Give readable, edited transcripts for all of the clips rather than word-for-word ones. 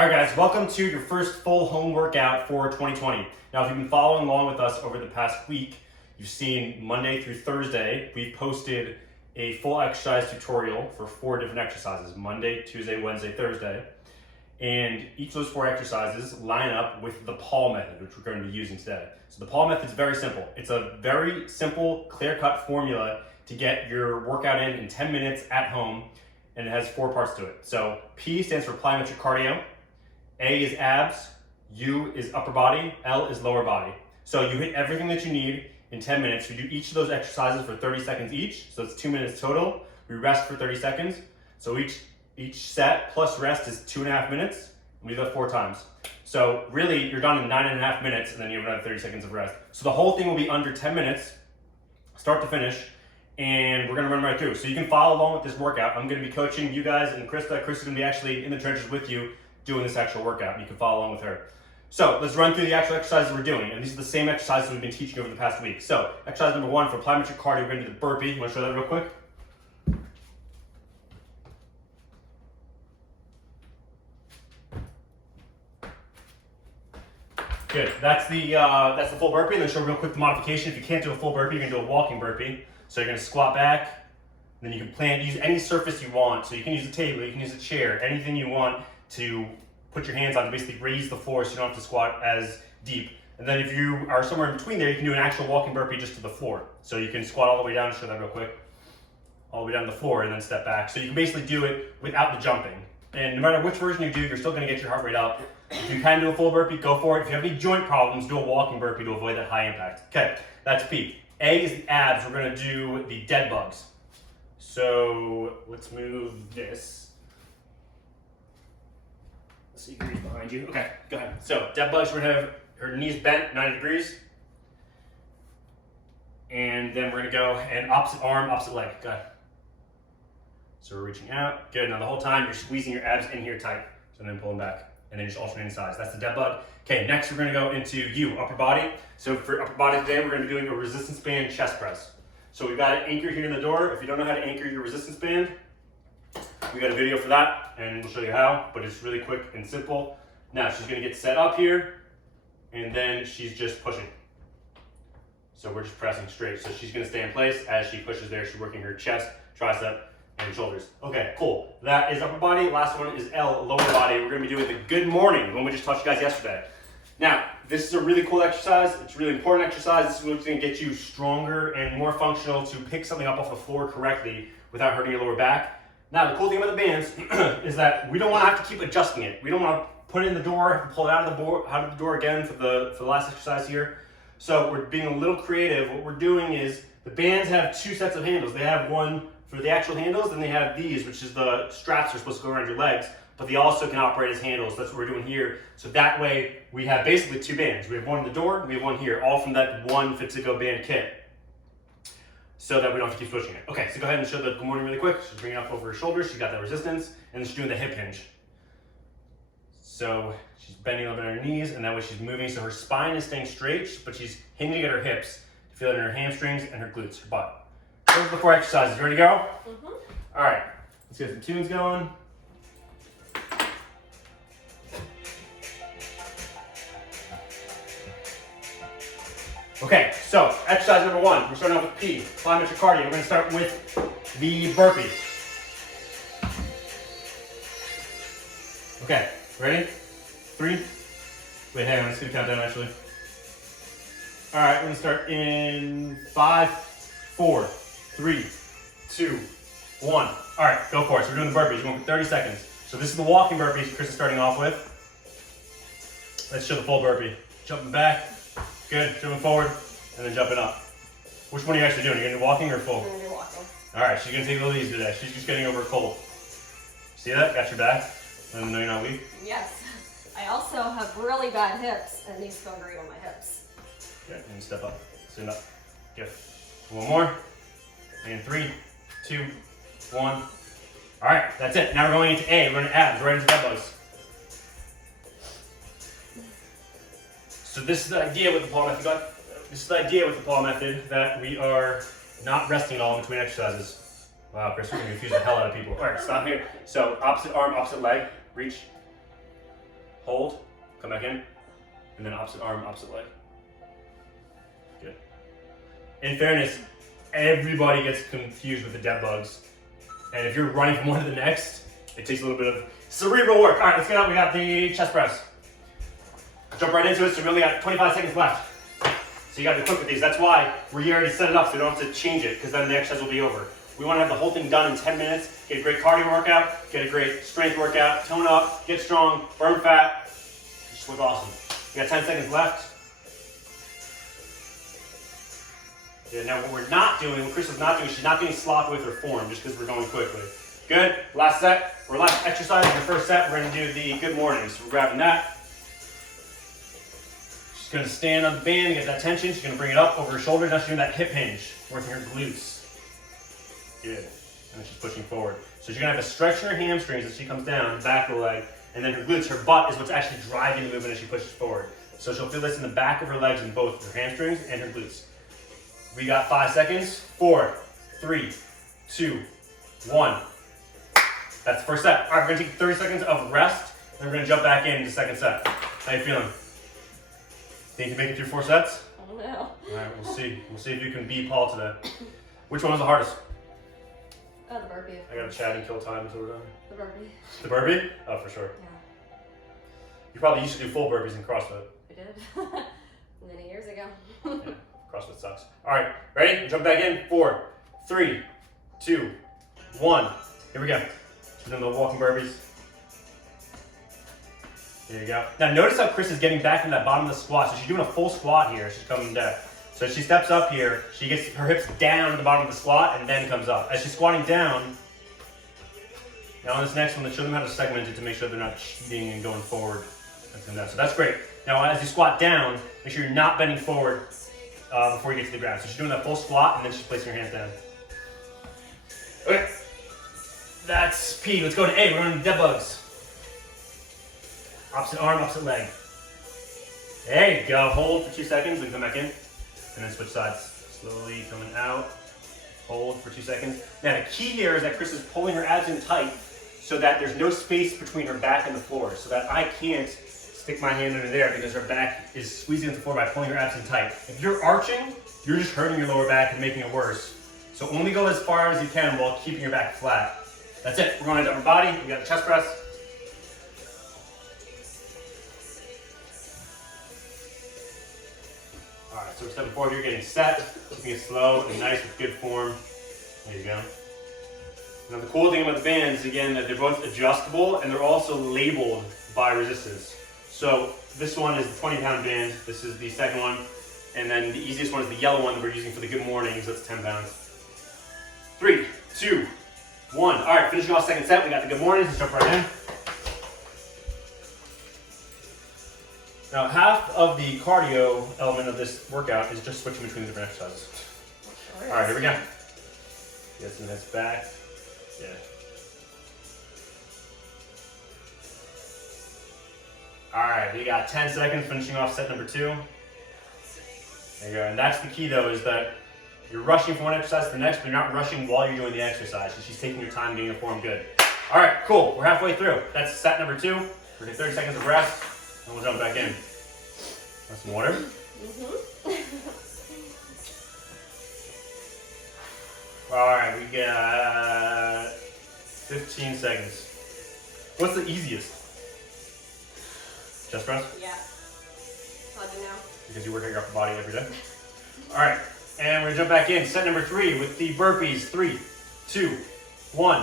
All right, guys, welcome to your first full home workout for 2020. Now, if you've been following along with us over the past week, you've seen Monday through Thursday, we've posted a full exercise tutorial for 4 different exercises, Monday, Tuesday, Wednesday, Thursday. And each of those 4 exercises line up with the P.A.U.L method, which we're going to be using today. So the P.A.U.L method is very simple. It's a very simple, clear-cut formula to get your workout in 10 minutes at home, and it has 4 parts to it. So P stands for plyometric cardio. A is abs, U is upper body, L is lower body. So you hit everything that you need in 10 minutes. We do each of those exercises for 30 seconds each, so it's 2 minutes total. We rest for 30 seconds. So each set plus rest is 2.5 minutes. We do that 4 times. So really, you're done in 9.5 minutes, and then you have another 30 seconds of rest. So the whole thing will be under 10 minutes, start to finish, and we're gonna run right through. So you can follow along with this workout. I'm gonna be coaching you guys and Krista. Krista's gonna be actually in the trenches with you, doing this actual workout, and you can follow along with her. So let's run through the actual exercises we're doing, and these are the same exercises we've been teaching over the past week. So exercise number 1 for plyometric cardio, we're gonna do the burpee. You wanna show that real quick? Good, that's the full burpee, and then show real quick the modification. If you can't do a full burpee, you're gonna do a walking burpee. So you're gonna squat back, then you can use any surface you want. So you can use a table, you can use a chair, anything you want to put your hands on to basically raise the floor so you don't have to squat as deep. And then if you are somewhere in between there, you can do an actual walking burpee just to the floor. So you can squat all the way down, show that real quick, all the way down to the floor and then step back. So you can basically do it without the jumping. And no matter which version you do, you're still gonna get your heart rate up. If you can do a full burpee, go for it. If you have any joint problems, do a walking burpee to avoid that high impact. Okay, that's P. A is the abs. We're gonna do the dead bugs. So let's move this. So you can reach behind you. Okay, go ahead. So dead bugs, we're gonna have her knees bent 90 degrees. And then we're gonna go and opposite arm, opposite leg. Go ahead. So we're reaching out. Good, now the whole time you're squeezing your abs in here tight. So then pull them back. And then just alternating sides. That's the dead bug. Okay, next we're gonna go into U, upper body. So for upper body today, we're gonna be doing a resistance band chest press. So we've got an anchor here in the door. If you don't know how to anchor your resistance band, we got a video for that, and we'll show you how, but it's really quick and simple. Now she's gonna get set up here, and then she's just pushing. So we're just pressing straight. So she's gonna stay in place as she pushes there. She's working her chest, tricep, and shoulders. Okay, cool. That is upper body. Last one is L, lower body. We're gonna be doing the good morning, one we just taught you guys yesterday. Now, this is a really cool exercise. It's a really important exercise. This is what's gonna get you stronger and more functional to pick something up off the floor correctly without hurting your lower back. Now, the cool thing about the bands is that we don't want to have to keep adjusting it. We don't want to put it in the door, have to pull it out of the door again for the last exercise here. So we're being a little creative. What we're doing is the bands have 2 sets of handles. They have one for the actual handles, and they have these, which is the straps that are supposed to go around your legs, but they also can operate as handles. That's what we're doing here. So that way we have basically 2 bands. We have one in the door, and we have one here, all from that one Fit-to-Go band kit, so that we don't have to keep switching it. Okay, so go ahead and show the good morning really quick. She's bringing it up over her shoulders. She's got that resistance, and then she's doing the hip hinge. So she's bending a little bit on her knees, and that way she's moving. So her spine is staying straight, but she's hinging at her hips. You feel it in her hamstrings and her glutes, her butt. Those are the 4 exercises. You ready to go? Mm-hmm. All right, let's get some tunes going. Okay, so exercise number 1, we're starting off with P, plyometric cardio. We're gonna start with the burpee. Okay, ready? 3, wait, hang on, let's do a countdown actually. All right, we're gonna start in 5, 4, 3, 2, 1. All right, go for it. So we're doing the burpees, we're going for 30 seconds. So this is the walking burpees Chris is starting off with. Let's show the full burpee. Jumping back. Good, jumping forward, and then jumping up. Which one are you actually doing? Are you gonna do walking or full? I'm gonna do walking. All right, she's gonna take it a little easy today. She's just getting over a cold. See that? Got your back. Let them know you're not weak. Yes. I also have really bad hips, and these feel great on my hips. Good, and step up. Stand up. Good. One more. And 3, 2, 1. All right, that's it. Now we're going into A. We're going to abs, right into dead bugs. So this is the idea with the P.A.U.L method. This is the idea with the P.A.U.L method, that we are not resting at all in between exercises. Wow, Chris, we're gonna confuse the hell out of people. All right, stop here. So opposite arm, opposite leg, reach. hold, come back in, and then opposite arm, opposite leg. Good. In fairness, everybody gets confused with the dead bugs. And if you're running from one to the next, it takes a little bit of cerebral work. All right, let's get up. We got the chest press. Jump right into it, so we only got 25 seconds left. So you gotta be quick with these. That's why we already set it up so we don't have to change it, because then the exercise will be over. We wanna have the whole thing done in 10 minutes, get a great cardio workout, get a great strength workout, tone up, get strong, burn fat, just look awesome. We got 10 seconds left. Yeah, now what we're not doing, what Crystal's not doing, she's not getting sloppy with her form just because we're going quickly. Good, last set, or last exercise in the first set, we're gonna do the good morning. So we're grabbing that. She's gonna stand on the band, get that tension. She's gonna bring it up over her shoulders. Now she's doing that hip hinge, working her glutes. Good, and she's pushing forward. So she's gonna have a stretch in her hamstrings as she comes down, the back of the leg, and then her glutes, her butt is what's actually driving the movement as she pushes forward. So she'll feel this in the back of her legs in both her hamstrings and her glutes. We got 5 seconds. 4, 3, 2, 1. That's the first set. All right, we're gonna take 30 seconds of rest, then we're gonna jump back into the second set. How you feeling? Think you can make it through 4 sets? I don't know. All right, we'll see. We'll see if you can beat Paul today. Which one was the hardest? Oh, the burpee. I gotta chat and kill time until we're done. The burpee. The burpee? Oh, for sure. Yeah. You probably used to do full burpees in CrossFit. I did. Many years ago. Yeah, CrossFit sucks. All right, ready? Jump back in. 4, 3, 2, 1. Here we go. She's doing the walking burpees. There you go. Now notice how Chris is getting back in that bottom of the squat. So she's doing a full squat here. She's coming down. So she steps up here. She gets her hips down at the bottom of the squat and then comes up. As she's squatting down, now on this next one, let's show them how to segment it to make sure they're not cheating and going forward. So that's great. Now as you squat down, make sure you're not bending forward before you get to the ground. So she's doing that full squat and then she's placing her hands down. Okay. That's P. Let's go to A. We're on dead bugs. Opposite arm, opposite leg. There you go. Hold for 2 seconds, then come back in. And then switch sides. Slowly coming out. Hold for 2 seconds. Now the key here is that Chris is pulling her abs in tight so that there's no space between her back and the floor. So that I can't stick my hand under there because her back is squeezing at the floor by pulling her abs in tight. If you're arching, you're just hurting your lower back and making it worse. So only go as far as you can while keeping your back flat. That's it. We're going to upper body. We got the chest press. All right, so we're stepping forward. You're getting set. Keeping it slow and nice with good form. There you go. Now the cool thing about the bands, again, that they're both adjustable and they're also labeled by resistance. So this one is the 20-pound band. This is the second one. And then the easiest one is the yellow one that we're using for the good mornings. That's 10 pounds. 3, 2, 1. All right, finishing off second set. We got the good mornings. Let's jump right in. Now, half of the cardio element of this workout is just switching between the different exercises. All right, here we go. Get some hips back. Yeah. All right, we got 10 seconds finishing off set number 2. There you go. And that's the key, though, is that you're rushing from one exercise to the next, but you're not rushing while you're doing the exercise. So she's taking your time getting the form good. All right, cool. We're halfway through. That's set number 2. We're going to 30 seconds of rest, and we'll jump back in. Want some water? All right, we got 15 seconds. What's the easiest? Chest press? Yeah. How'd you know? Because you work out your upper body every day. All right, and we're gonna jump back in. Set number 3 with the burpees. 3, 2, 1.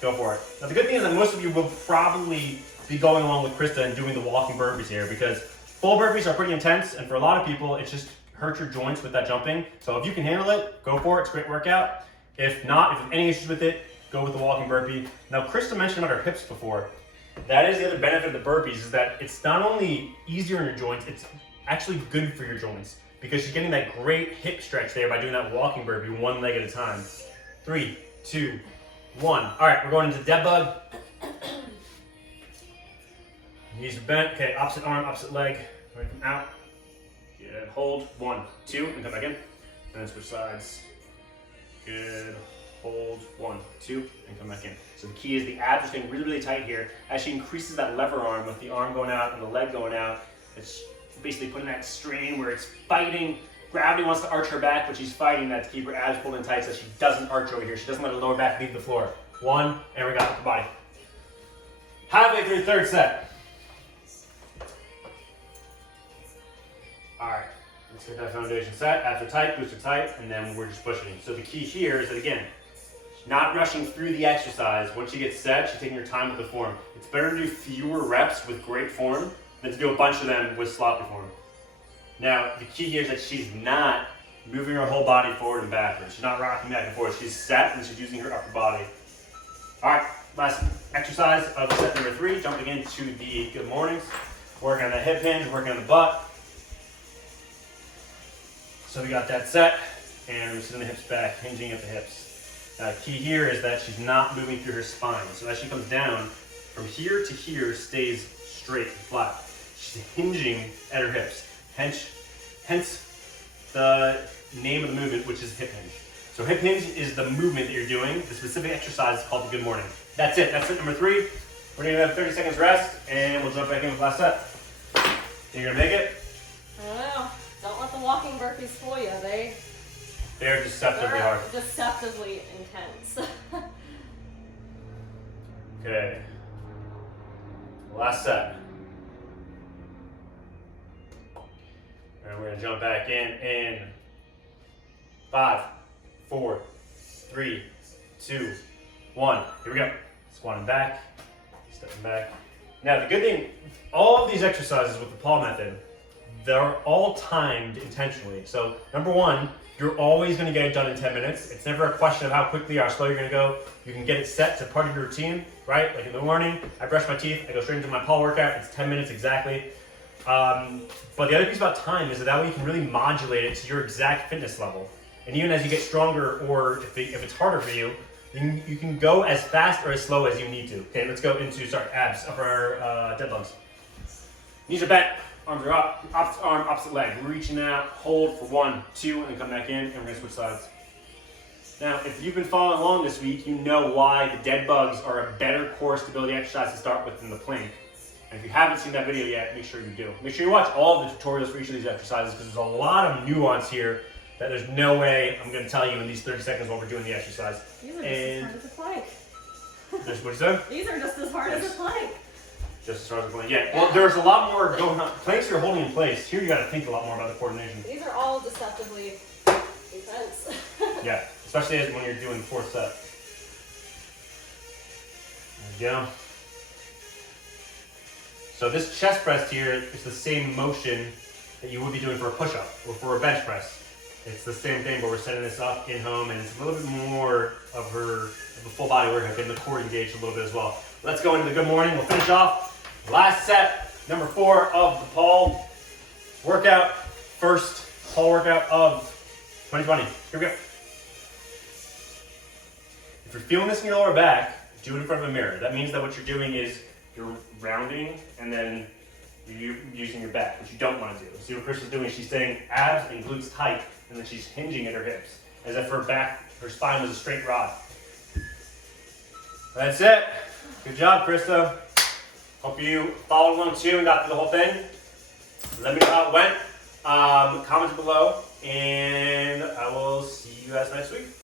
Go for it. Now the good thing is that most of you will probably be going along with Krista and doing the walking burpees here because full burpees are pretty intense, and for a lot of people, it just hurts your joints with that jumping. So if you can handle it, go for it. It's a great workout. If not, if you have any issues with it, go with the walking burpee. Now, Krista mentioned about her hips before. That is the other benefit of the burpees is that it's not only easier on your joints, it's actually good for your joints because she's getting that great hip stretch there by doing that walking burpee one leg at a time. 3, 2, 1. All right, we're going into dead bug. Knees are bent. Okay, opposite arm, opposite leg. Right from out. Good. Hold. 1, 2, and come back in. And then switch sides. Good. hold, 1, 2, and come back in. So the key is the abs are staying really, really tight here. As she increases that lever arm with the arm going out and the leg going out, it's basically putting that strain where it's fighting. Gravity wants to arch her back, but she's fighting that to keep her abs pulled in tight so she doesn't arch over here. She doesn't let her lower back leave the floor. 1, and we got upper body. Halfway through the third set. All right, let's get that foundation set. Abs are tight, glutes are tight, and then we're just pushing. So the key here is that, again, not rushing through the exercise. Once she gets set, she's taking her time with the form. It's better to do fewer reps with great form than to do a bunch of them with sloppy form. Now, the key here is that she's not moving her whole body forward and backwards. She's not rocking back and forth. She's set and she's using her upper body. All right, last exercise of set number 3, jumping into the good mornings. Working on the hip hinge, working on the butt. So we got that set, and we're sitting the hips back, hinging at the hips. Now, the key here is that she's not moving through her spine. So as she comes down, from here to here stays straight and flat. She's hinging at her hips. Hence the name of the movement, which is hip hinge. So hip hinge is the movement that you're doing. The specific exercise is called the good morning. That's it. That's set number 3. We're going to have 30 seconds rest, and we'll jump back in with last set. You're going to make it? I don't know. Don't let the walking burpees fool you. They're deceptively hard. Deceptively intense. Okay. Last set. And we're going to jump back in 5, 4, 3, 2, 1. Here we go. Squatting back, stepping back. Now the good thing, all of these exercises with the P.A.U.L method, they're all timed intentionally. So number 1, you're always going to get it done in 10 minutes. It's never a question of how quickly or how slow you're going to go. You can get it set to part of your routine, right? Like in the morning, I brush my teeth, I go straight into my P.A.U.L workout. It's 10 minutes exactly. But the other piece about time is that way you can really modulate it to your exact fitness level. And even as you get stronger, or if it's harder for you, you can go as fast or as slow as you need to. Okay, let's go into, abs, upper dead bugs. Knees are bent, arms are up, opposite arm, opposite leg. Reaching out, hold for 1, 2, and then come back in, and we're gonna switch sides. Now, if you've been following along this week, you know why the dead bugs are a better core stability exercise to start with than the plank. And if you haven't seen that video yet, make sure you do. Make sure you watch all of the tutorials for each of these exercises, because there's a lot of nuance here that there's no way I'm going to tell you in these 30 seconds while we're doing the exercise. These are just as hard as a plank. What'd you say? These are just as hard as a plank. Just as hard as a plank. Yeah. Well, there's a lot more going on. Planks you're holding in place. Here you got to think a lot more about the coordination. These are all deceptively intense. Yeah, especially when you're doing the 4th set. There you go. So this chest press here is the same motion that you would be doing for a push-up or for a bench press. It's the same thing, but we're setting this up in home, and it's a little bit more of a full body workout, getting the core engaged a little bit as well. Let's go into the good morning. We'll finish off last set, number 4 of the P.A.U.L workout. First P.A.U.L workout of 2020. Here we go. If you're feeling this in your lower back, do it in front of a mirror. That means that what you're doing is you're rounding and then you're using your back, which you don't want to do. See what Chris is doing? She's saying abs and glutes tight, and then she's hinging at her hips, as if her spine was a straight rod. That's it. Good job, Krista. Hope you followed along too and got through the whole thing. Let me know how it went. Comment below, and I will see you guys next week.